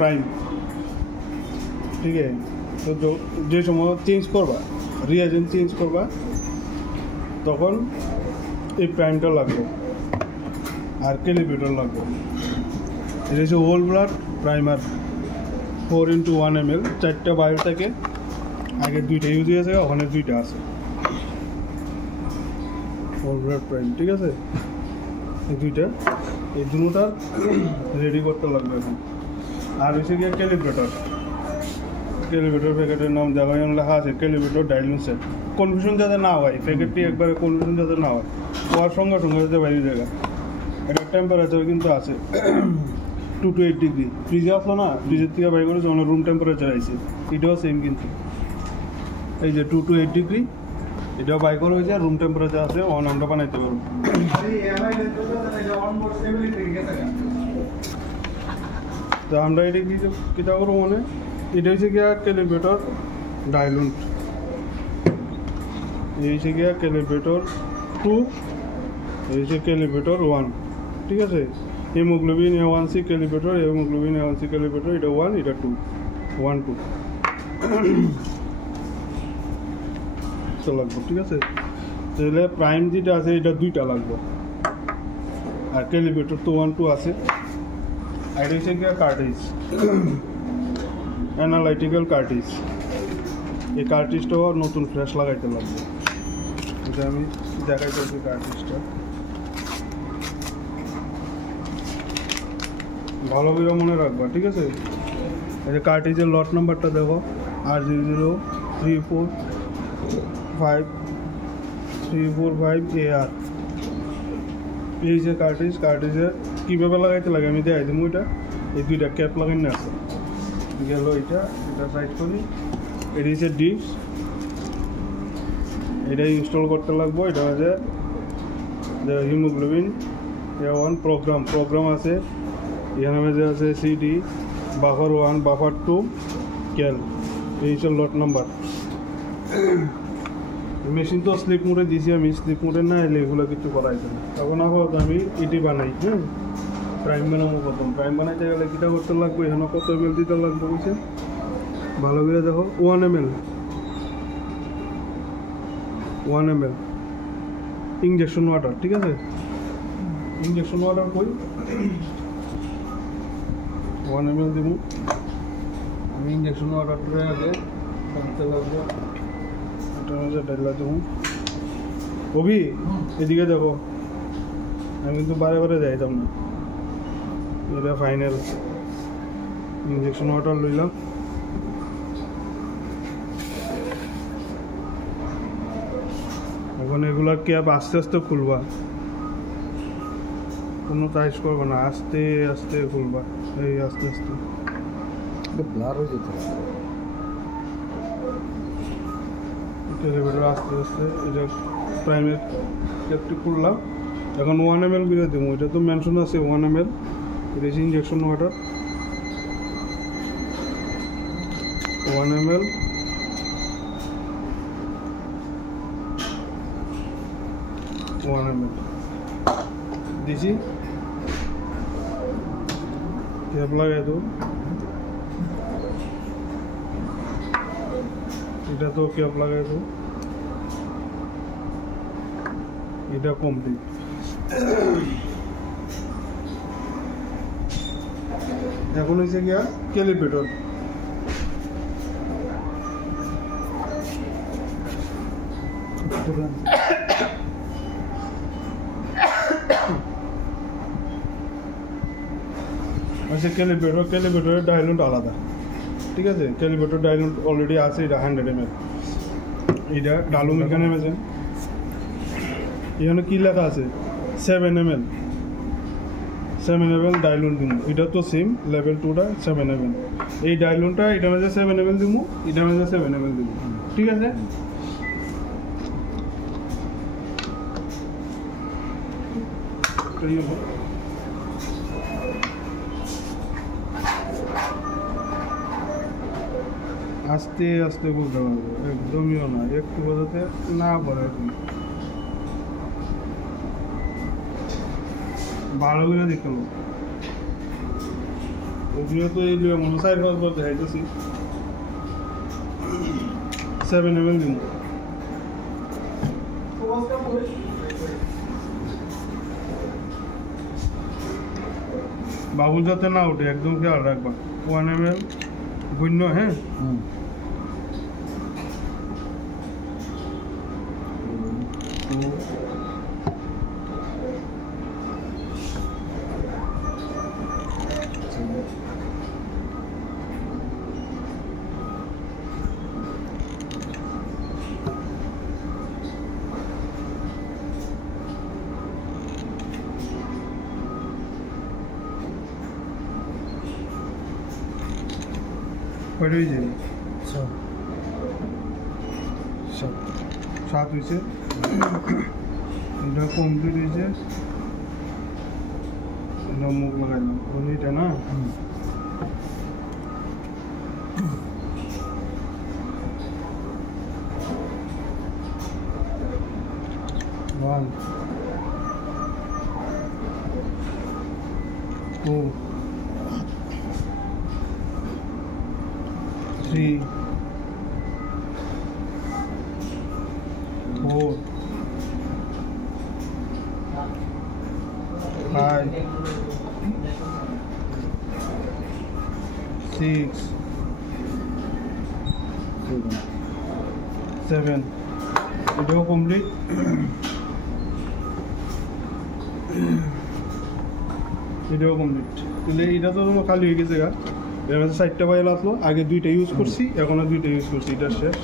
प्राइम ठीक है तो जो समय चेंज करवा रिएजेंट चेंज करवा तखन ये प्राइमटा लागबे और कैलिब्रेटर लागबे এটা হচ্ছে whole blood primer 4x1 ml 4টা বাইরে থাকে আগে 2টা ইউজ হয়েছে ওখানে 2টা আছে হোল ব্লাড প্রাইম ঠিক আছে এই 2টা এই দুটোটা রেডি করতে লাগবে এখন আর হচ্ছে কি ক্যালিব্রেটর প্যাকেটের নাম জায়গায় লেখা আছে ক্যালিব্রেটর ডায়ালুন সেট কনফিউশন যাতে না হয় প্যাকেটটি একবারে কনফিউশন যাতে না হয় হওয়ার সঙ্গে সঙ্গে যাতে বাইরে জায়গা এটা টেম্পারেচার কিন্তু আছে 2 to 8 ডিগ্রি ফ্রিজে আসলো না ফ্রিজের থেকে বাইরে করে যখন রুম টেম্পারেচার আইছে এটাও সেম কিন্তু এই যে 2 to 8 ডিগ্রি এটাও বাই করা হয়েছে রুম টেম্পারেচার আছে অন আমরা বানাইতে পারবো তো আমরা এটা কি কিটা করবো মানে এটা হচ্ছে গিয়া ক্যালিব্রেটর ডাইলুন্ট এই হচ্ছে গিয়া ক্যালিব্রেটর 2 এই হচ্ছে ক্যালিব্রেটর 1 ঠিক আছে hemoglobin A1C calibrator hemoglobin A1C calibrator এটা 1 এটা 2 1 2 তো লাগবে ঠিক আছে তাহলে প্রাইম যেটা আছে এটা দুইটা লাগবে আর ক্যালিব্রেটর তো 1 2 আছে আর হচ্ছে কি কার্ট্রিজ অ্যানালাইটিক্যাল কার্ট্রিজ এই কার্ট্রিজটাও নতুন ফ্রেশ লাগাইতে লাগবে এটা আমি দেখাইতেছি কার্ট্রিজটা ভালো করে মনে রাখবা ঠিক আছে এই যে কার্ট্রিজের লট নাম্বারটা দেখো R0345345AR এই যে কার্ট্রিজের কীভাবে লাগাইতে লাগে আমি দেখাই দেবো ওইটা এই দুইটা ক্যাপ লাগাই না আছে গেল এটা সাইড করি এটা হচ্ছে ডিপস এটা ইনস্টল করতে লাগবো এটা হচ্ছে হিমোগ্লোবিন A1 প্রোগ্রাম আছে এখানে মধ্যে আছে সিডি বাফার 1 বাফার 2 ক্যাল এই হচ্ছে লট নাম্বার মেশিন তো স্লিপ মোডে দিয়েছি আমি স্লিপ মোডে না এলে এগুলো কিছু করাইতে না তখন আবার আমি ইটি বানাই হ্যাঁ প্রাইম বানাবো প্রথম প্রাইম বানাইতে গেলে কীটা করতে লাগবে এখানে কত ml দিতে লাগবে বুঝছে ভালো করে দেখো 1 ml ইনজেকশন ওয়াটার ঠিক আছে ইনজেকশন ওয়াটার কই 1 ml দেবো আমি ইনজেকশন ওয়াটারটা আগে করতে লাগবো এটা হচ্ছে ডাইলা দেবো কবি এদিকে দেখো আমি কিন্তু বারে বারে যাইতাম না এটা ফাইনাল ইনজেকশন ওয়াটার লইলাম এখন এগুলা ক্যাপ আস্তে আস্তে খুলবা কোনো টাইস করবে না আস্তে আস্তে খুলবা এই আস্তে আস্তে ব্লার হয়ে যেতে আস্তে আস্তে এটা প্রাইমের ক্যাপটি খুললাম এখন 1 ml করে দেবো এটা তো মেনশন আছে 1 ml এটা হচ্ছে ইনজেকশন ওয়াটার 1 ml দিছি ক্যাপ লাগাই দেবো এটা তো ক্যাপ লাগাই দেবো এটা কমপ্লিট এখন হচ্ছে গিয়া ক্যালিব্রেটর আচ্ছা ক্যালিব্রেটরের ডাইলুন্ট আলাদা ঠিক আছে ক্যালিব্রেটর ডাইলুন্ট অলরেডি আছে এটা 100 ml এটা ডালুম এখানে নেমেছেন এখানে কী লেখা আছে 7 ml ডাইলুন্ট দিব এটা তো সেম লেভেল 2টা 7 ml এই ডাইলুন্টটা এটা মধ্যে 7 ml দিব এটা মধ্যে 7 ml দিব ঠিক আছে আস্তে আস্তে বলতে পারবো একদমইও না একটু বোঝাতে না পড়ে ভালো করে দেখতে ওগুলো তো এই মনে 4-5 বার দেখাইতেছি 7 ml দিন বাবুল যাতে না ওঠে একদম খেয়াল রাখবা 1 ml গুণ্য হ্যাঁ হুম কয়টা হয়েছে সব সব 7 হয়েছে এটা কমপ্লিট হয়েছে এটা মুখ লাগাইলাম এটা না হুম One, two, 3, 4, 5, 6, 7. এটাও কমপ্লিট এটাও কমপ্লিট তাহলে এটা তো তোমার খালি হয়ে গেছে গা এর মধ্যে 4টা পাইল আসলো আগে 2টা ইউজ করছি এখন আর 2টা ইউজ করছি এটা শেষ